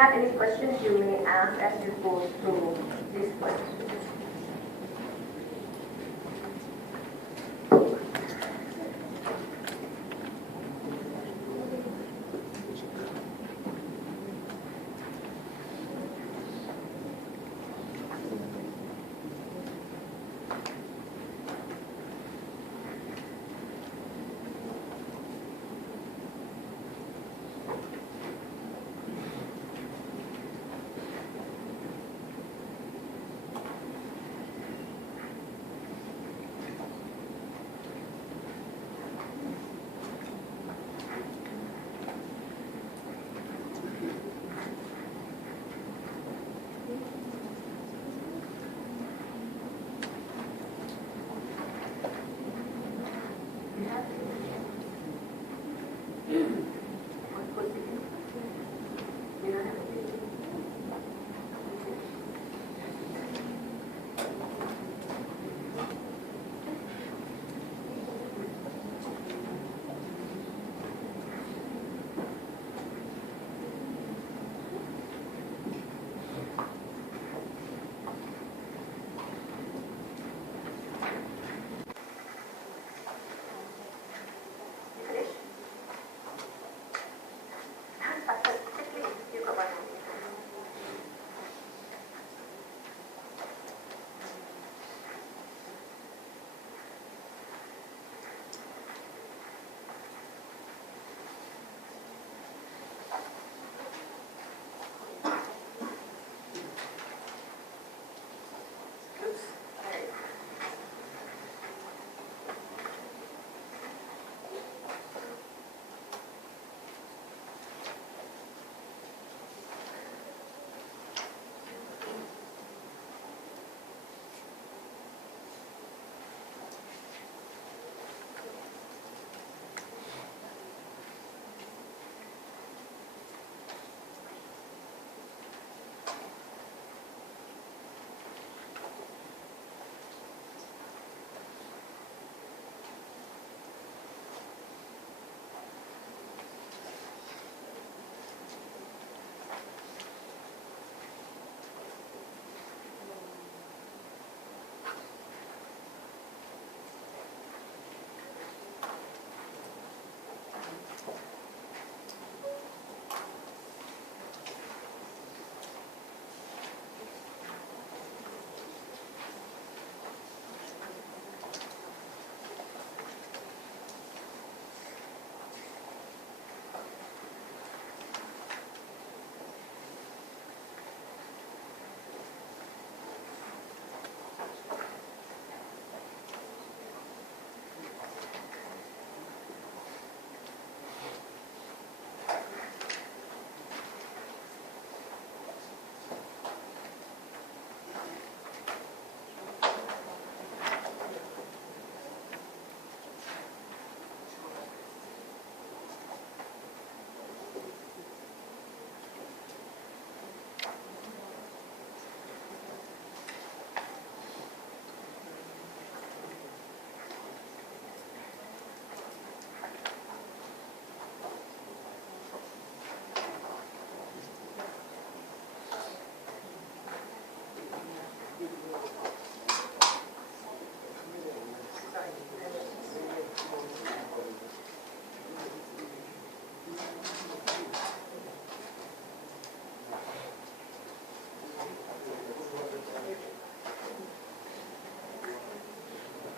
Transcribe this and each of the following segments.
have any questions, you may ask as you go through these questions.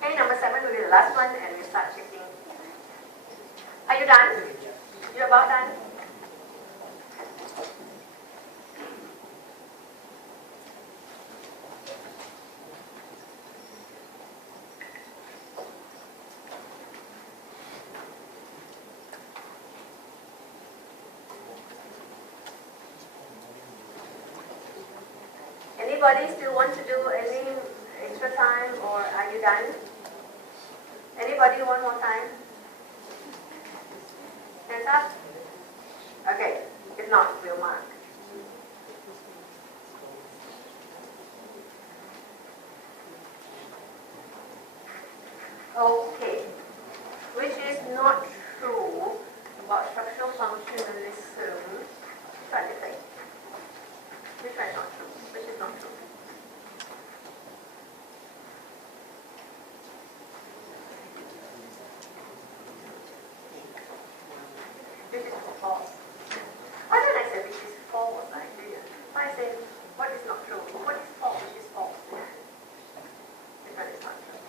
Okay, number 7 will be the last one, and we start checking. Are you done? You're about done? Anybody still want to do any extra time, or are you done? Anybody one more time? Hands up? Okay, if not, we'll mark. Okay, which is not true about structural functionalism. Try to think. that's not true? Which is not true? Which is false. Why don't I say which is false? Why I say what is not true? What is false? Which is false? Because it's not true.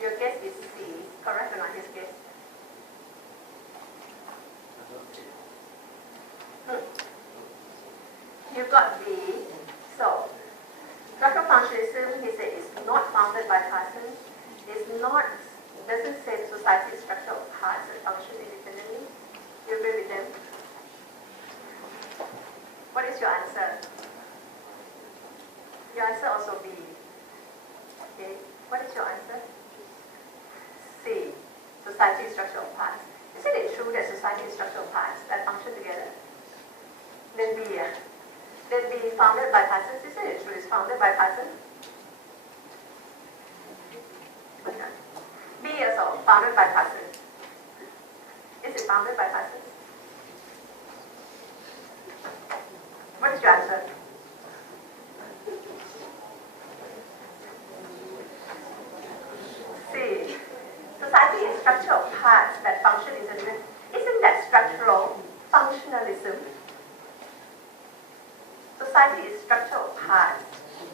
Your guess is C. Correct or not? His guess. You got B. So, structural functionalism, he said, is not founded by Parsons. Doesn't say society is structure of parts that function independently. You agree with them? What is your answer? Your answer also B. Okay. What is your answer? C. Society is structure of parts. Isn't it true that society is structure of parts that function together? Then B. Then B founded by Parsons. Isn't it true? It's founded by Parsons. Okay. B also founded by Parsons. Is it founded by Parsons? What is your answer? C. Society is structure of parts that function independently. Isn't that structural functionalism? Society is structure of parts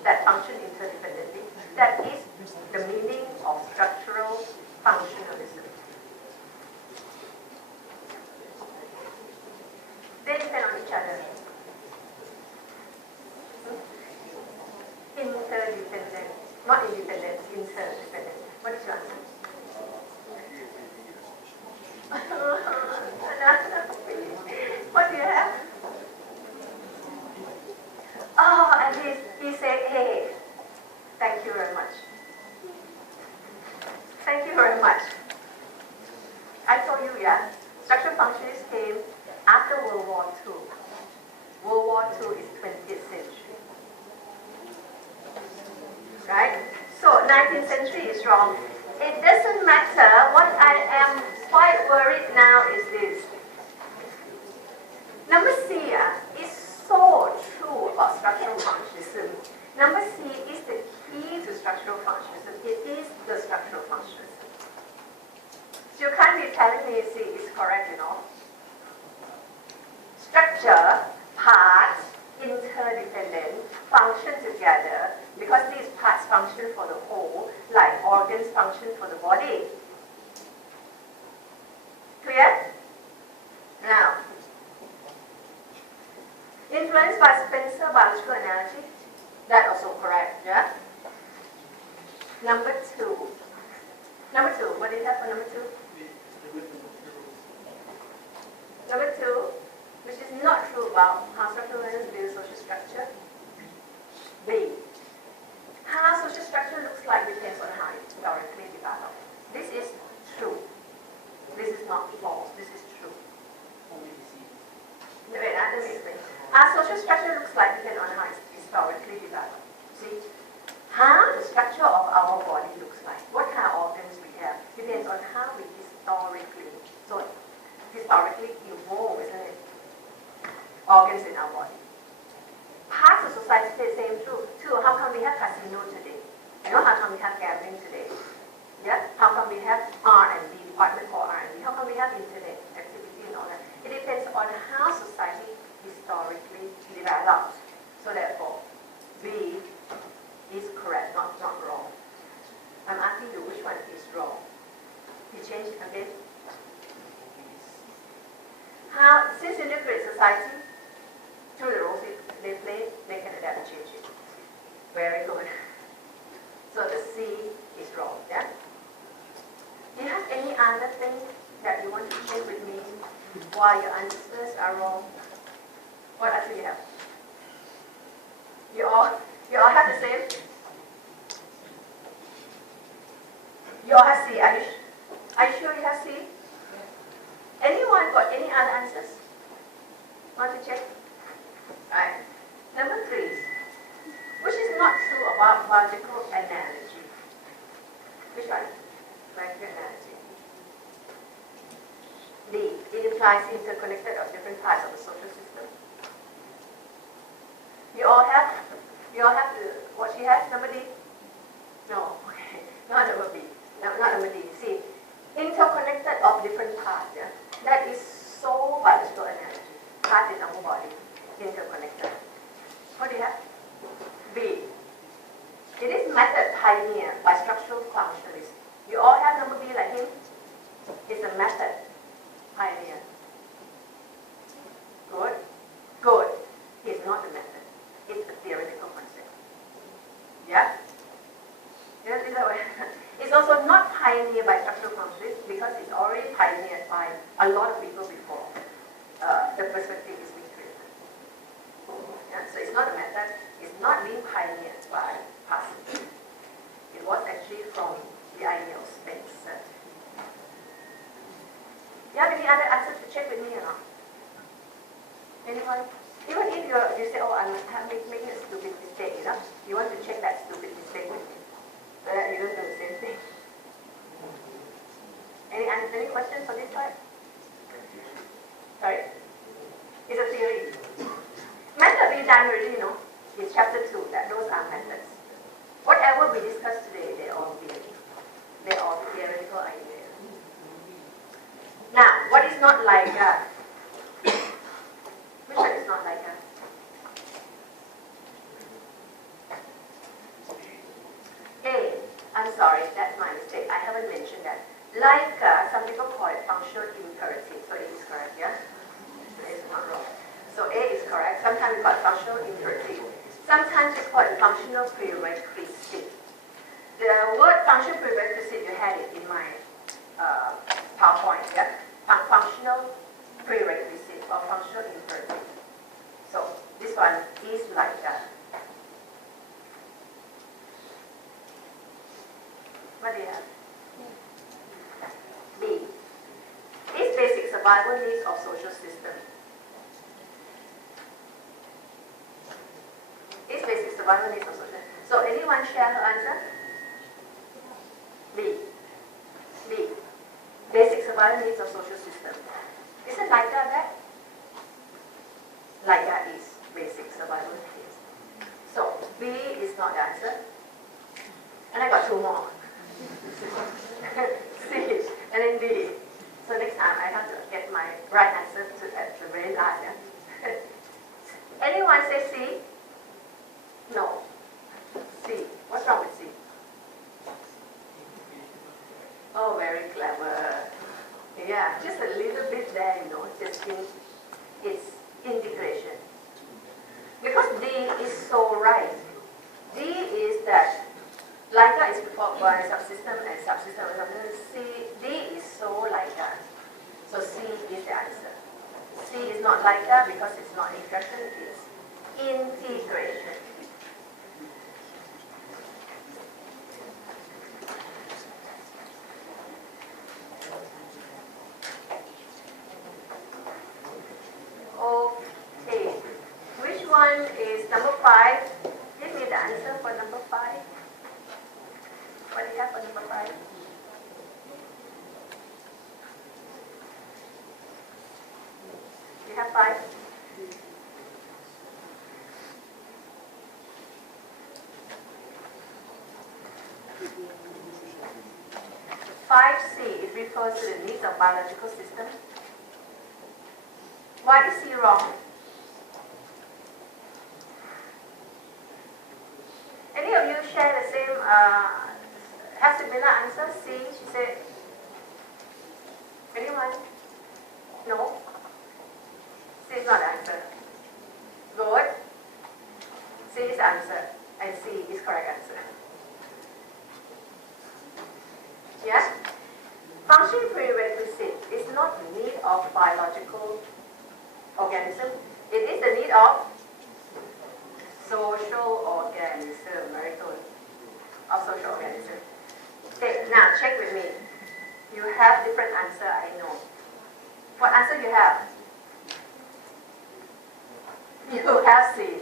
that function interdependently. That is the meaning of structural functionalism. They depend on each other. Interdependent. Not independent, interdependent. What is your answer? What do you have? Oh, and he said, hey, thank you very much. Thank you very much. I told you, yeah, structural functionists came after World War II. World War II is 20th century. Right? So 19th century is wrong. It doesn't matter. What I am quite worried now is this. Number C is so true about structural functionalism. Number C is the key to structural functionalism. It is the structural functionalism. So you can't be telling me C is correct, you know. Structure, parts, interdependent, function together because these parts function for the whole, like organs function for the body. Clear? Now, influenced by Spencer biological analogy, that also correct, yeah? Number two, what do you have for number two? Number two, which is not true about how structural learners build social structure. B. How social structure looks like depends on how it's historically developed. This is true. This is not false. This is true. Wait, let me explain. Our social structure looks like depends on how it's historically developed. See? How the structure of our body looks like, what kind of organs we have, depends on how we historically evolve, isn't it? Organs in our body. Parts of society stay the same too. How come we have casino today? You know, how come we have gambling today? Yeah? How come we have R&D, department for R&D? How come we have internet activity and all that? It depends on how society historically developed. So therefore, B is correct, not wrong. I'm asking you which one is wrong. You change it again. Since you live in society, through the roles they play, they can adapt and change it. Very good. So the C is wrong, yeah? Do you have any other thing that you want to share with me why your answers are wrong? What answer you have? You all have the same? You all have C. Are you sure you have C? Anyone got any other answers? Want to check? Right. Number 3, which is not true about biological analogy. Which one? Biological analogy. D. It implies interconnected of different parts of the social system. You all have what she has, number D? No, okay, not number B, no, not number D. See, interconnected of different parts, yeah? That is so biological analogy. Part in our body, interconnected. What do you have? B. It is method pioneer by structural functionalists. You all have number B like him? It's a method pioneer. Good? Good. It's not a method. It's a theoretical concept. Yeah? It's also not pioneered by structural functionalists because it's already pioneered by a lot of people before. The perspective is being created. Yeah? So it's not a method. It's not being pioneered by Parsons. It was actually from the idea of space. You have any other answers to check with me or not? Anyone? Even if you say, oh, I'm making a stupid mistake, you know, you want to check that stupid mistake with me, so that you don't do the same thing. Any questions on this part? Sorry? It's a theory. Method we've done already, you know, in chapter 2, that those are methods. Whatever we discussed today, they're all theory. They're all theoretical ideas. Now, what is not like that? Which one is not like that? A. I'm sorry, that's my mistake. I haven't mentioned that. Like, some people call it functional imperative, so it is correct, yeah? It's not wrong. So A is correct. Sometimes we call it functional imperative. Sometimes we call it functional prerequisite. The word functional prerequisite, you had it in my PowerPoint, yeah? Functional prerequisite or functional imperative. So this one is like that. What do you have? B. Is basic survival needs of social system. Is basic survival needs of social system. So anyone share her answer? B. B. Basic survival needs of social system. Isn't like that? Like that is basic survival needs. So B is not the answer. And I got two more. C and then D. So next time I have to get my right answer at the very last. Yeah? Anyone say C? No. C. What's wrong with C? Oh, very clever. Yeah, just a little bit there, you know, just in its integration. Because D is so right. D is that LICA is performed by subsystem and subsystem and subsystem. C, D is so like that. So C is the answer. C is not like that because it's not integration, it's integration. Okay. Which one is number 5? Give me the answer for number 5. What do you have for number 5? You have 5? C, it refers to the needs of biological systems. Why is C wrong? Any of you share the same, have similar answer? C, she said. Anyone? No? C is not the answer. Good. C is the answer. And C is correct answer. Yeah? Function prerequisite is not the need of biological organism. It is the need of social organism. Very good. Of social organism. Okay, now check with me. You have different answer, I know. What answer you have? You have C.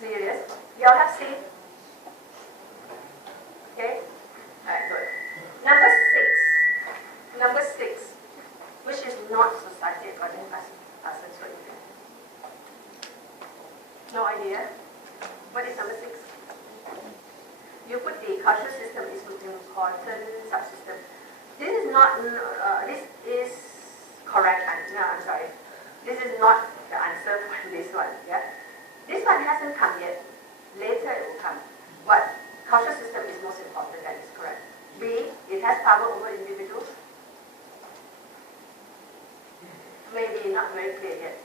Serious? You all have C? Okay? Alright, good. Number 6, which is not society idea? What is number 6? You put the cultural system is an important subsystem. This is not, this is correct answer. No, I'm sorry. This is not the answer for this one. Yeah, this one hasn't come yet. Later it will come. But cultural system is most important. That is correct. B, it has power over individuals. Maybe not very clear yet,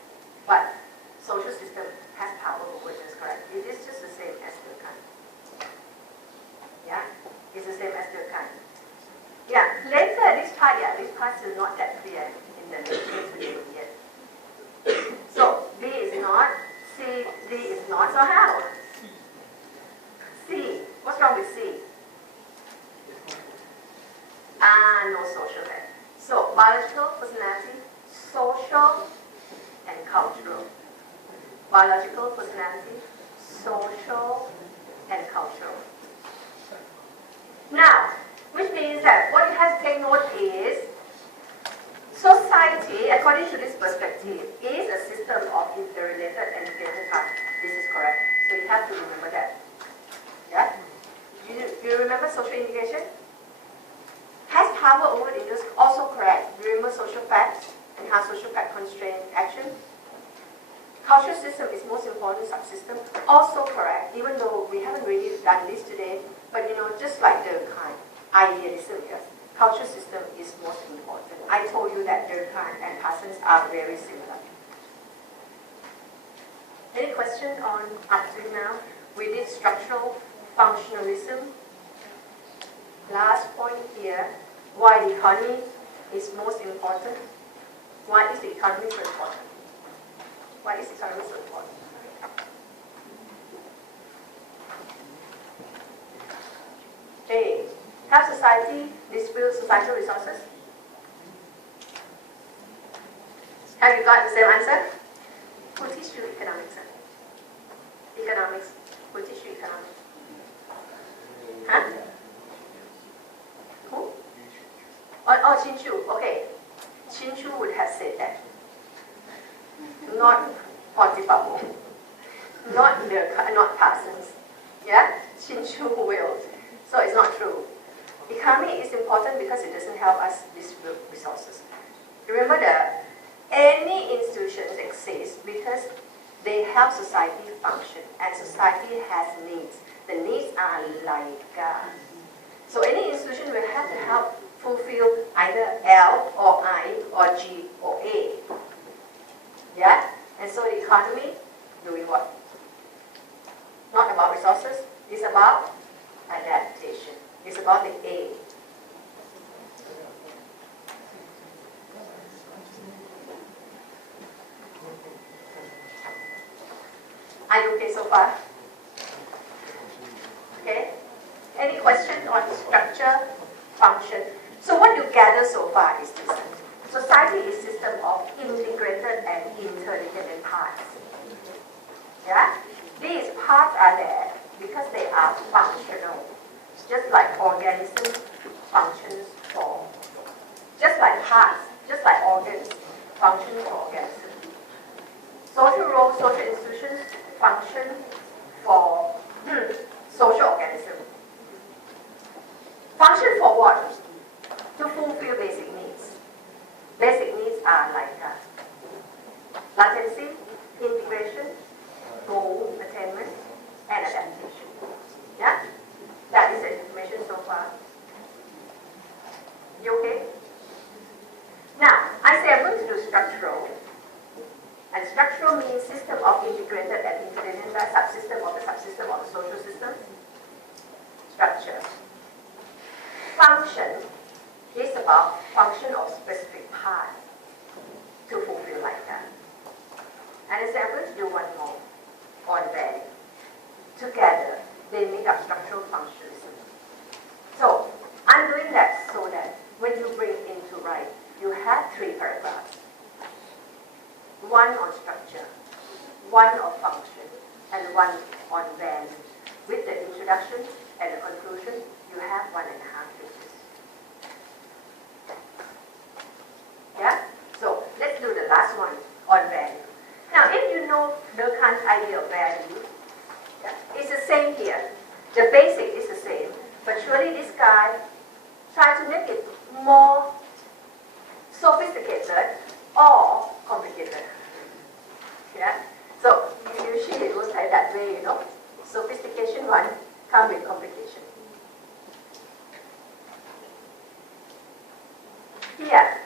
but social system has power over it. Is correct. It is just the same as Durkheim. Yeah, it's the same as Durkheim. Yeah, later this part is not that clear in the literature yet. So B is not, C, D is not. So how? C. What's wrong with C? No social there. So biological personality, social and cultural. Biological personality, social and cultural. Now, which means that what you have to take note is society, according to this perspective, is a system of interrelated and integrated parts. This is correct. So you have to remember that. Yeah? Do you remember social integration? Has power over the individuals, also correct. Remember social facts and how social fact constrain action. Cultural system is most important subsystem, also correct, even though we haven't really done this today, but just like Durkheim, idealism, yes, cultural system is most important. I told you that Durkheim and Parsons are very similar. Any question on up to now? We did structural functionalism. Last point here, why the economy is most important. Why is the economy so important? Why is the economy so important? A. Have society distribute societal resources? Have you got the same answer? Who teach you economics? Economics. Who teach you economics? Huh? Who? Oh, Chin-Chu. Okay. Chin-Chu would have said that. Not Potipamu. Not Parsons. Yeah? Chin-Chu will. So it's not true. Economy is important because it doesn't help us distribute resources. Remember that any institutions exist because they help society function, and society has needs. The needs are like so any institution will have to help fulfill either L or I or G or A. Yeah? And so the economy doing what? Not about resources, it's about adaptation. It's about the A. Are you okay so far? Okay? Any questions on structure, function? So what you gather so far is this. Society is a system of integrated and interdependent parts. Yeah? These parts are there because they are functional. Just like organism functions for, just like parts, just like organs function for organisms. Social roles, social institutions function for social organism. Function for what? To fulfill basic needs. Basic needs are like latency, integration, goal attainment, and adaptation. Yeah? That is the information so far. You okay? Now, I say I'm going to do structural. And structural means system of integrated and interdependent subsystem of the social system. Structure. Function is about function of specific part to fulfill like that. And so I'm going to do one more on value. Together, they make up structural functionalism. So, I'm doing that so that when you bring into write, you have 3 paragraphs. One on structure, one on function, and one on value. With the introduction and the conclusion, you have 1.5 pages. Yeah? So, let's do the last one on value. Now, if you know Durkheim's idea of value, Yeah? It's the same here. The basic is the same, but surely this guy tries to make it more sophisticated or complicated. Yeah? So usually it was like that way, Sophistication one comes with complication. Here,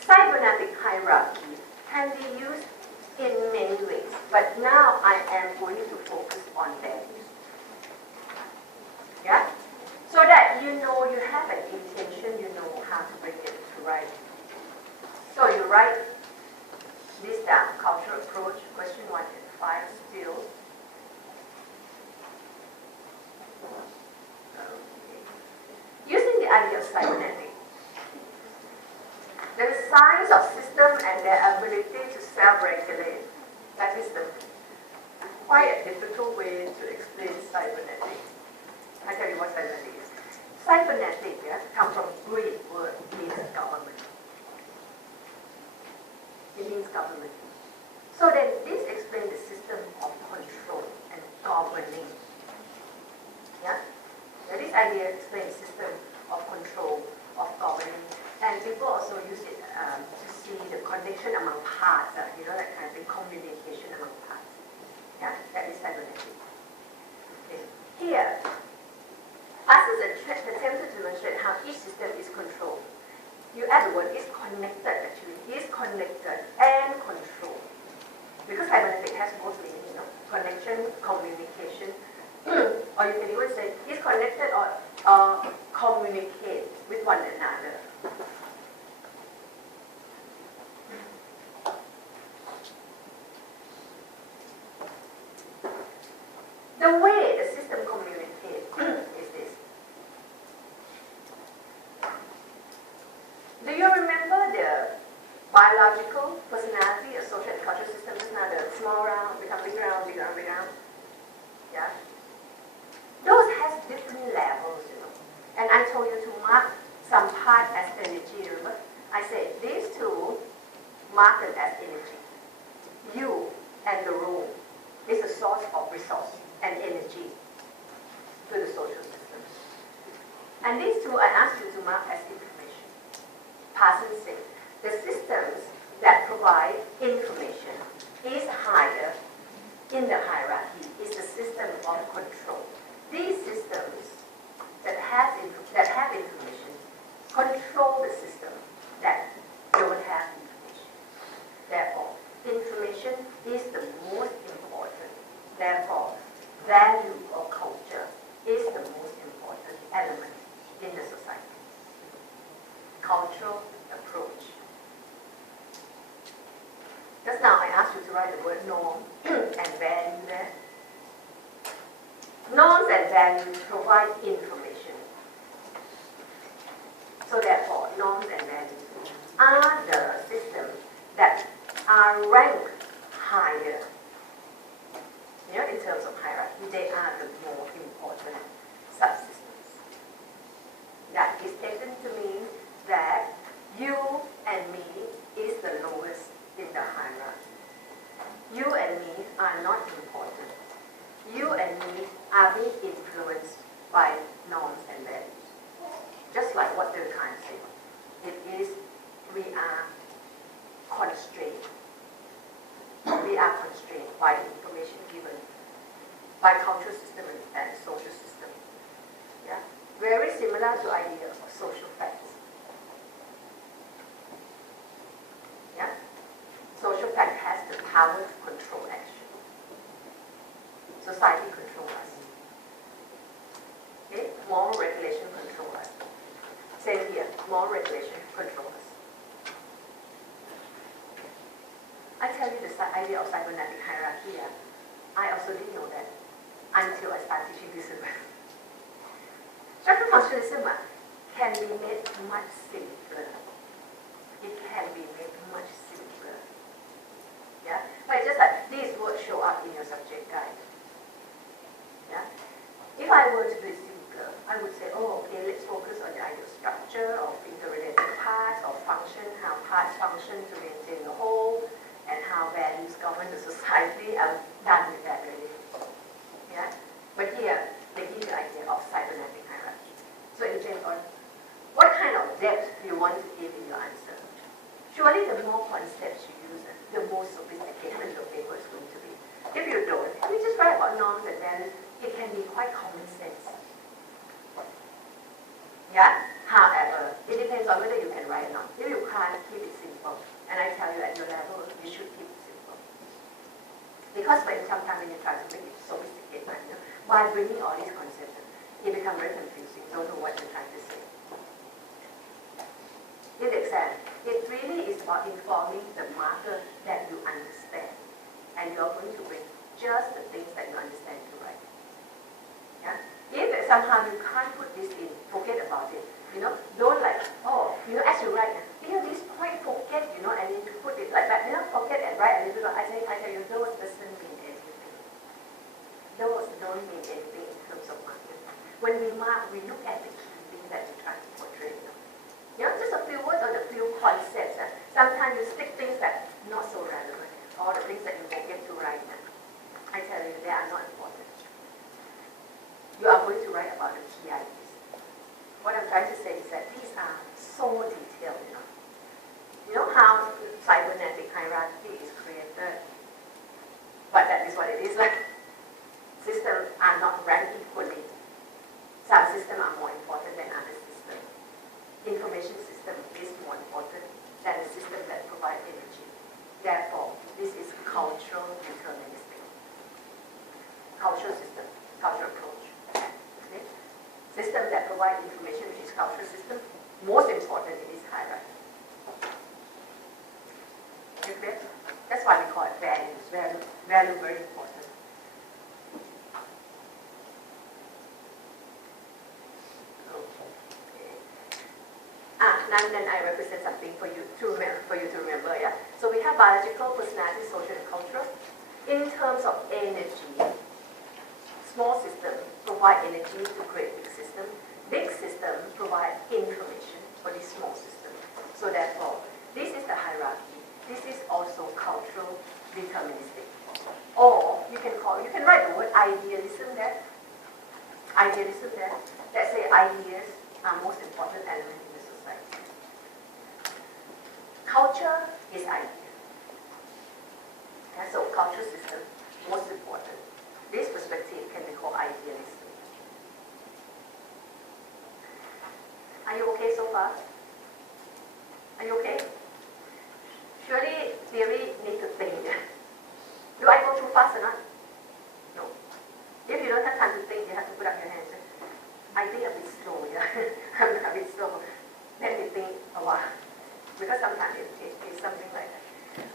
cybernetic hierarchy can be used in many ways, but now I am going to focus on values. Yeah? So that you have an intention, you know how to bring it to write. So you write this down, cultural approach, question 1 and 5 still. Okay. Using the idea of cybernetic, the science of system and their ability to self-regulate. That is quite a difficult way to explain cybernetic. I tell you what cybernetic is. Cybernetic comes from Greek word, means government. It means government. So then this explains the system of control and governing. Yeah? Now this idea explains the system of control, of governing. And people also use it to see the connection among parts, that kind of thing, communication among parts. Yeah? That is cybernetic. Okay. Here, Parsons attempted to demonstrate how each system is controlled. You add the word is connected actually. Is connected and controlled. Because cybernetic has both meanings, connection, communication. Or you can even say is connected or communicate with one another. The way the system communicates is this. Do you remember the biological personality, a social and cultural system? Just now the small round, become big round, big round, big round. Yeah? Those has different levels, And I told you to mark some part as energy, remember? I said these two mark it as energy. You and the room is a source of resource and energy to the social system. And these two I asked you to mark as information. Parsons said the systems that provide information is higher in the hierarchy, is the system of control. These systems that have information control the system that don't have information. Therefore, information is the most important. Therefore, value or culture is the most important element in the society. Cultural approach. Just now I asked you to write the word norm and value there. Norms and values provide information. So therefore, norms and values are the systems that are ranked higher. In terms of hierarchy, they are the more important subsystems. That is taken to mean that you and me is the lowest in the hierarchy. You and me are not important. You and me are being influenced by norms and values. Just like what they're trying to say. It is, we are constrained. We are constrained by the information given by cultural system and social system. Yeah? Very similar to idea of social facts. Yeah? Social fact has the power to control action. Society controls us. Okay? Moral regulation controls us. Same here, moral regulation controls us. I tell you the idea of cybernetic hierarchy. I also didn't know that until I started teaching this. Structural functionalism can be made much simpler. It can be made much simpler. Yeah? But just like these words show up in your subject guide. Yeah? If I were to do it simpler, I would say, okay, let's focus on the idea of structure, of interrelated parts, of function, how parts function to maintain the whole, and how values govern the society. I'll done with that really. Yeah? But here, they give you the idea of cybernetic hierarchy. So in general, what kind of depth do you want to give in your answer? Surely the more concepts you use, the more sophisticated your paper is going to be. If you don't, you just write about norms and then it can be quite common sense. Yeah? However, it depends on whether you can write or not. If you can't, keep it simple. And I tell you at your level, you should keep it simple. Because sometimes when you try to make it sophisticated, by bringing all these concepts, it becomes very confusing. You don't know what you're trying to say. In the exam, it really is about informing the marker that you understand. And you're going to bring just the things that you understand to write. Yeah? If somehow you can't put this in, forget about it. Don't as you write, this point, forget, and then to put it like that, forget and write a little bit. I tell you, those doesn't mean anything. Those don't mean anything in terms of marking. When we mark, we look at the key thing that we're trying to portray. Just a few words or a few concepts. Sometimes you stick things that are not so relevant, or the things that you won't get to write. I tell you, they are not important. You are going to write about the key ideas. What I'm trying to say is that these are so detailed. You know how cybernetic hierarchy is created? But that is what it is. Systems are not ranked equally. Some systems are more important than other systems. Information system is more important than a system that provides energy. Therefore, this is cultural deterministic. Cultural system, cultural approach. Okay? System that provide information, which is cultural system, most important in this hierarchy. Okay? That's why we call it values. Value very important. And then I represent something for you to remember. Yeah. So we have biological, personality, social, and cultural. In terms of energy, small systems provide energy to create big systems. Big systems provide information for these small systems. So therefore, this is the hierarchy. This is also cultural deterministic. Or you can write the word idealism there. Idealism there. Let's say ideas are most important element in the society. Culture is idea. Yeah, so cultural system, most important. This perspective can be called idealism. Are you okay so far? Are you okay? Surely theory need to think. Do I go too fast or not? No. If you don't have time to think, you have to put up your hands. I think a bit slow, yeah. I'm a bit slow. Let me think a while. Because sometimes it's something like that.